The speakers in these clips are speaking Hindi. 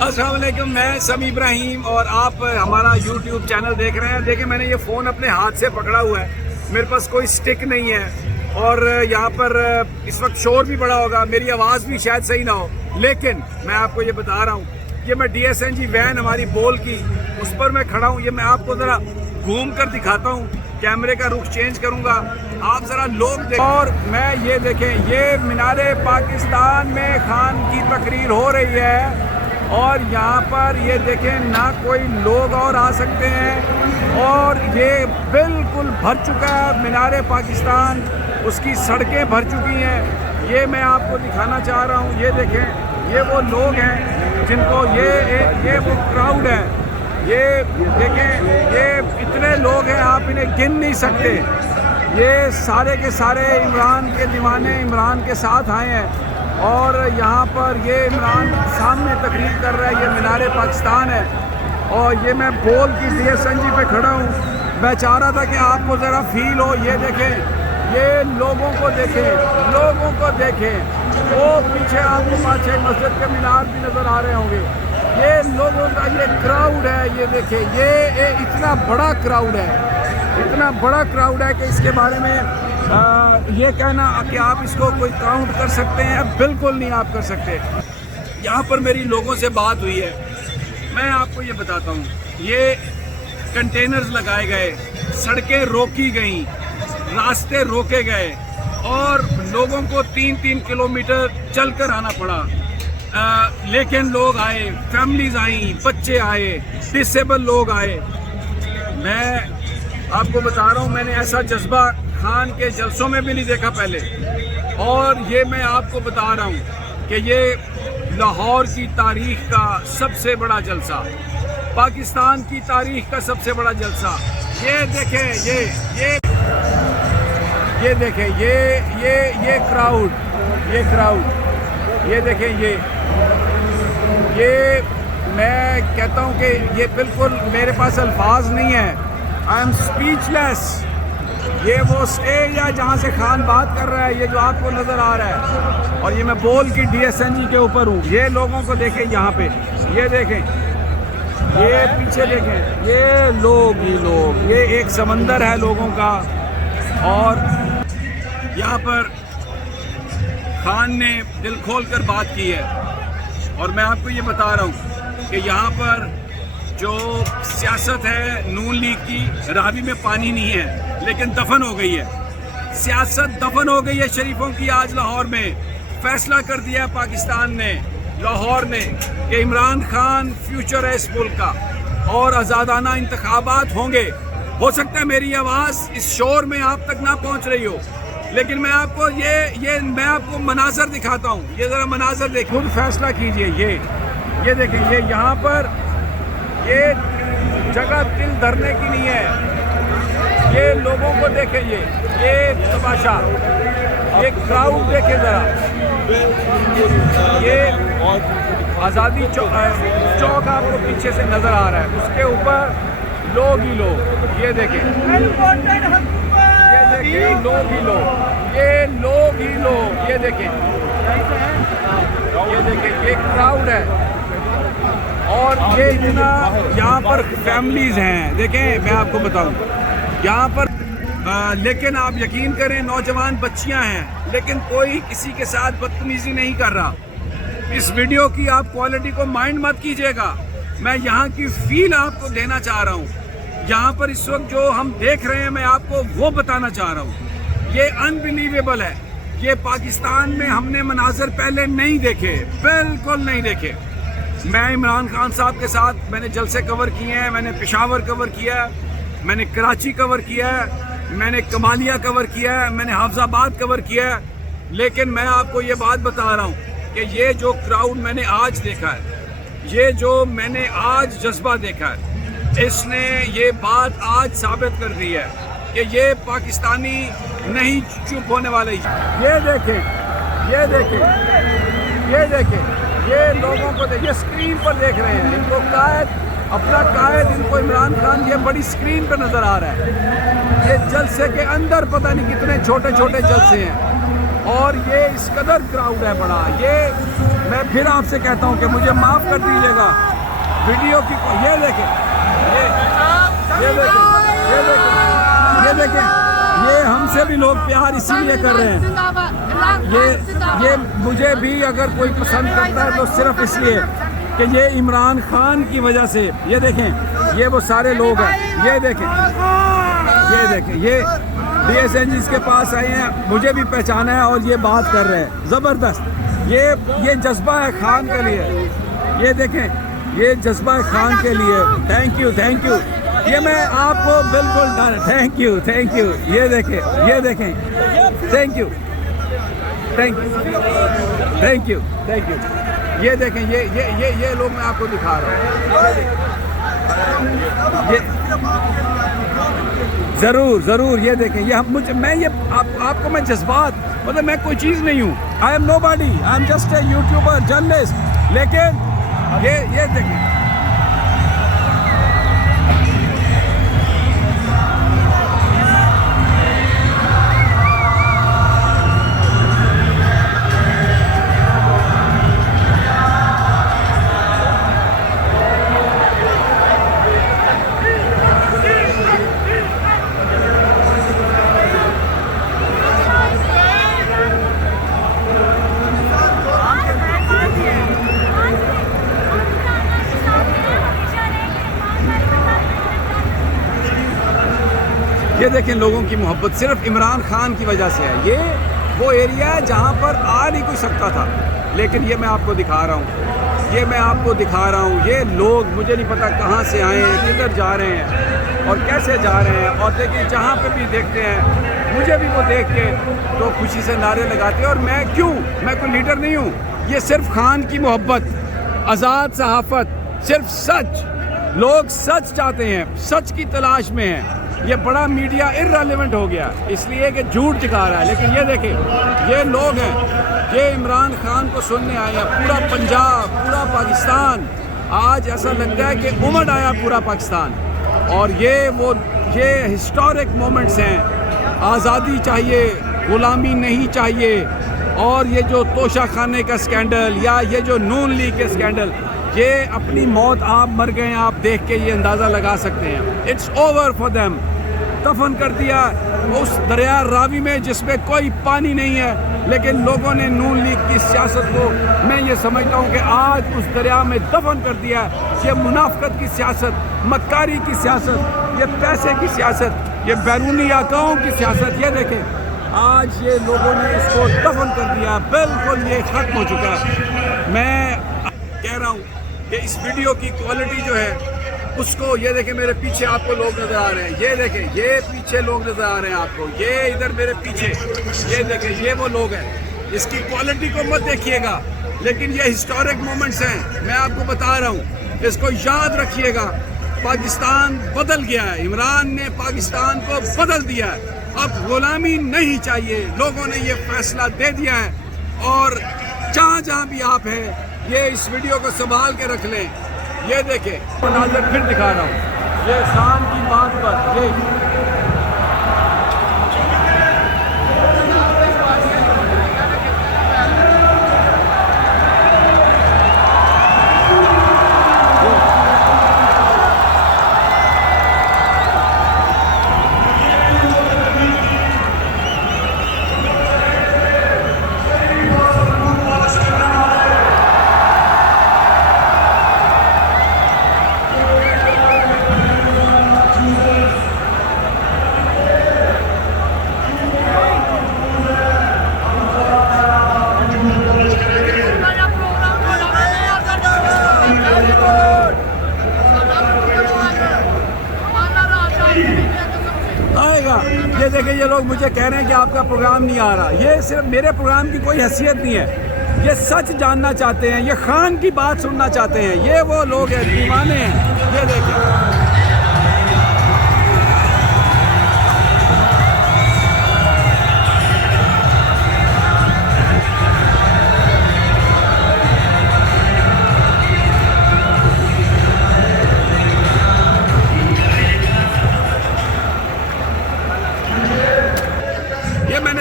अस्सलाम वालेकुम, मैं समी इब्राहिम और आप हमारा YouTube चैनल देख रहे हैं। देखिए, मैंने ये फ़ोन अपने हाथ से पकड़ा हुआ है, मेरे पास कोई स्टिक नहीं है और यहाँ पर इस वक्त शोर भी बड़ा होगा, मेरी आवाज़ भी शायद सही ना हो, लेकिन मैं आपको ये बता रहा हूँ ये मैं DSNG वैन हमारी बोल की उस पर मैं खड़ा हूँ। ये मैं आपको ज़रा घूम कर दिखाता हूँ, कैमरे का रुख चेंज करूँगा, आप ज़रा लोग देखें। और मैं ये देखें, ये मीनारे पाकिस्तान में खान की तकरीर हो रही है और यहाँ पर ये देखें ना कोई लोग और आ सकते हैं और ये बिल्कुल भर चुका है मीनारे पाकिस्तान, उसकी सड़कें भर चुकी हैं। ये मैं आपको दिखाना चाह रहा हूँ, ये देखें, ये वो लोग हैं जिनको ये वो क्राउड है, ये देखें, ये इतने लोग हैं आप इन्हें गिन नहीं सकते। ये सारे के सारे इमरान के दीवाने इमरान के साथ आए हैं और यहाँ पर ये इमरान सामने तकरीर कर रहा है। ये मीनारे पाकिस्तान है और ये मैं बोल की DSNG पे खड़ा हूँ। मैं चाह रहा था कि आपको ज़रा फील हो। ये देखें, ये लोगों को देखें, लोगों को देखें, वो पीछे आपको पाछे मस्जिद के मीनार भी नज़र आ रहे होंगे। ये लोगों का ये क्राउड है, ये देखें, ये इतना बड़ा क्राउड है, इतना बड़ा क्राउड है कि इसके बारे में ये कहना कि आप इसको कोई काउंट कर सकते हैं, बिल्कुल नहीं आप कर सकते। यहाँ पर मेरी लोगों से बात हुई है, मैं आपको ये बताता हूँ, ये कंटेनर्स लगाए गए, सड़कें रोकी गई, रास्ते रोके गए और लोगों को 3-3 किलोमीटर चलकर आना पड़ा। लेकिन लोग आए, फैमिलीज आई, बच्चे आए, डिसेबल लोग आए। मैं आपको बता रहा हूँ, मैंने ऐसा जज्बा खान के जलसों में भी नहीं देखा पहले। और ये मैं आपको बता रहा हूँ कि ये लाहौर की तारीख का सबसे बड़ा जलसा, पाकिस्तान की तारीख का सबसे बड़ा जलसा। ये देखें, ये देखें, ये क्राउड, ये देखें, ये मैं कहता हूँ कि ये बिल्कुल मेरे पास अल्फाज नहीं है, आई एम स्पीचलेस। ये वो स्टेज है जहाँ से खान बात कर रहा है, ये जो आपको नज़र आ रहा है, और ये मैं बोल की DSNG के ऊपर हूँ। ये लोगों को देखें यहाँ पे, ये देखें, ये पीछे देखें, ये लोग ही लोग, ये एक समंदर है लोगों का। और यहाँ पर खान ने दिल खोल कर बात की है और मैं आपको ये बता रहा हूँ कि यहाँ पर जो सियासत है नून लीग की, रावी में पानी नहीं है लेकिन दफन हो गई है, सियासत दफन हो गई है शरीफों की। आज लाहौर में फैसला कर दिया है पाकिस्तान ने, लाहौर ने, कि इमरान खान फ्यूचर है इस मुल्क का और आज़ादाना इंतखाबात होंगे। हो सकता है मेरी आवाज़ इस शोर में आप तक ना पहुंच रही हो, लेकिन मैं आपको मैं आपको मनाजर दिखाता हूँ। ये ज़रा मनाजर देख, खुद फैसला कीजिए। ये देखें, ये यहाँ पर ये जगह दिल धरने की नहीं है। ये लोगों को देखें, ये तमाशा, ये क्राउड देखें ज़रा, ये आज़ादी चौक आपको पीछे से नज़र आ रहा है, उसके ऊपर लोग ही लोग। ये देखें, लोग ही लोग, ये लोग ही लोग, ये देखें, ये क्राउड है और ये इतना यहाँ पर फैमिलीज हैं। देखें, मैं आपको बताऊं यहाँ पर लेकिन आप यकीन करें, नौजवान बच्चियां हैं लेकिन कोई किसी के साथ बदतमीजी नहीं कर रहा। इस वीडियो की आप क्वालिटी को माइंड मत कीजिएगा, मैं यहाँ की फील आपको देना चाह रहा हूँ। यहाँ पर इस वक्त जो हम देख रहे हैं, मैं आपको वो बताना चाह रहा हूँ। ये अनबिलीवेबल है, ये पाकिस्तान में हमने मनाजर पहले नहीं देखे, बिल्कुल नहीं देखे। मैं इमरान खान साहब के साथ मैंने जलसे कवर किए हैं, मैंने पेशावर कवर किया है, मैंने कराची कवर किया है, मैंने कमालिया कवर किया है, मैंने हाफजाबाद कवर किया है, लेकिन मैं आपको ये बात बता रहा हूँ कि ये जो क्राउड मैंने आज देखा है, ये जो मैंने आज जज्बा देखा है, इसने ये बात आज साबित कर दी है कि ये पाकिस्तानी नहीं चुप होने वाले। ये देखें, ये देखें, ये देखें, ये लोगों को ये स्क्रीन पर देख रहे हैं, इनको अपना कायद इनको इमरान खान ये बड़ी स्क्रीन पर नज़र आ रहा है। ये जलसे के अंदर पता नहीं कितने छोटे छोटे जलसे हैं और ये इस कदर क्राउड है बड़ा। ये मैं फिर आपसे कहता हूँ कि मुझे माफ़ कर दीजिएगा वीडियो की। ये देखें, ये देखें, ये देखें, ये देखें, ये हमसे भी लोग प्यार इसीलिए कर रहे हैं। ये मुझे भी अगर कोई पसंद करता है तो सिर्फ इसलिए कि ये इमरान खान की वजह से। ये देखें, ये वो सारे लोग हैं। ये देखें, ये देखें, ये DSNG के पास आए हैं, मुझे भी पहचाना है और ये बात कर रहे हैं ज़बरदस्त। ये जज्बा है खान के लिए। ये देखें, ये जज्बा है खान के लिए। Thank you, thank you. ये मैं आपको बिल्कुल थैंक यू, थैंक यू। ये देखें, ये देखें, thank you, thank you, thank you, thank you. ये देखें, ये लोग मैं आपको दिखा रहा हूँ। ये ज़रूर ये देखें, ये मैं ये आपको मैं जज्बात, मतलब मैं कोई चीज़ नहीं हूँ। I am nobody, I am just a YouTuber, journalist. लेकिन ये देखें, ये देखें लोगों की मोहब्बत सिर्फ इमरान खान की वजह से है। ये वो एरिया है जहाँ पर आ नहीं कोई सकता था, लेकिन ये मैं आपको दिखा रहा हूँ। ये मैं आपको दिखा रहा हूँ। ये लोग मुझे नहीं पता कहाँ से आए हैं, किधर जा रहे हैं और कैसे जा रहे हैं। और देखिए जहाँ पे भी देखते हैं, मुझे भी वो देख के तो खुशी से नारे लगाते हैं। और मैं कोई लीडर नहीं हूँ। ये सिर्फ खान की मोहब्बत, आज़ाद सहाफ़त, सिर्फ सच। लोग सच चाहते हैं, सच की तलाश में हैं। ये बड़ा मीडिया इररेलेवेंट हो गया इसलिए कि झूठ दिखा रहा है। लेकिन ये देखें, ये लोग हैं, ये इमरान खान को सुनने आए हैं। पूरा पंजाब, पूरा पाकिस्तान, आज ऐसा लगता है कि उमड़ आया पूरा पाकिस्तान। और ये हिस्टोरिक मोमेंट्स हैं। आज़ादी चाहिए, गुलामी नहीं चाहिए। और ये जो तोशा खाने का स्कैंडल या ये जो नून लीग के स्कैंडल, ये अपनी मौत आप मर गए हैं, आप देख के ये अंदाज़ा लगा सकते हैं। It's over for them. दफन कर दिया उस दरिया रावी में जिसमें कोई पानी नहीं है। लेकिन लोगों ने नून लीग की सियासत को, मैं ये समझता हूँ कि आज उस दरिया में दफन कर दिया। ये मुनाफकत की सियासत, मक्कारी की सियासत, ये पैसे की सियासत, ये बैरूनी आकाओं की सियासत। ये देखें आज ये लोगों ने इसको दफन कर दिया। बिल्कुल ये ख़त्म हो चुका है। मैं कह रहा हूँ कि इस वीडियो की क्वालिटी जो है उसको, ये देखें मेरे पीछे आपको लोग नज़र आ रहे हैं। ये देखें, ये पीछे लोग नज़र आ रहे हैं आपको। ये इधर मेरे पीछे, ये देखें, ये वो लोग हैं। इसकी क्वालिटी को मत देखिएगा, लेकिन ये हिस्टोरिक मोमेंट्स हैं। मैं आपको बता रहा हूँ, इसको याद रखिएगा। पाकिस्तान बदल गया है। इमरान ने पाकिस्तान को बदल दिया है। अब गुलामी नहीं चाहिए। लोगों ने ये फैसला दे दिया है। और जहाँ भी आप हैं, ये इस वीडियो को संभाल के रख लें। ये देखें, मनाज़िर फिर दिखा रहा हूँ। ये शान की बात पर ये ये देखें, ये लोग मुझे कह रहे हैं कि आपका प्रोग्राम नहीं आ रहा। ये सिर्फ मेरे प्रोग्राम की कोई हैसियत नहीं है। ये सच जानना चाहते हैं, ये खान की बात सुनना चाहते हैं। ये वो लोग हैं, दीवाने हैं। ये देखें,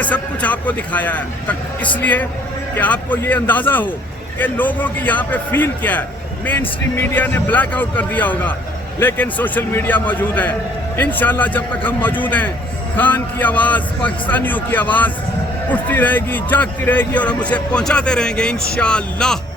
सब कुछ आपको दिखाया है तक, इसलिए कि आपको ये अंदाज़ा हो कि लोगों की यहाँ पे फील क्या है। मेन स्ट्रीम मीडिया ने ब्लैक आउट कर दिया होगा, लेकिन सोशल मीडिया मौजूद है। इंशाल्लाह जब तक हम मौजूद हैं, खान की आवाज़, पाकिस्तानियों की आवाज़ उठती रहेगी, जागती रहेगी और हम उसे पहुँचाते रहेंगे इंशाल्लाह।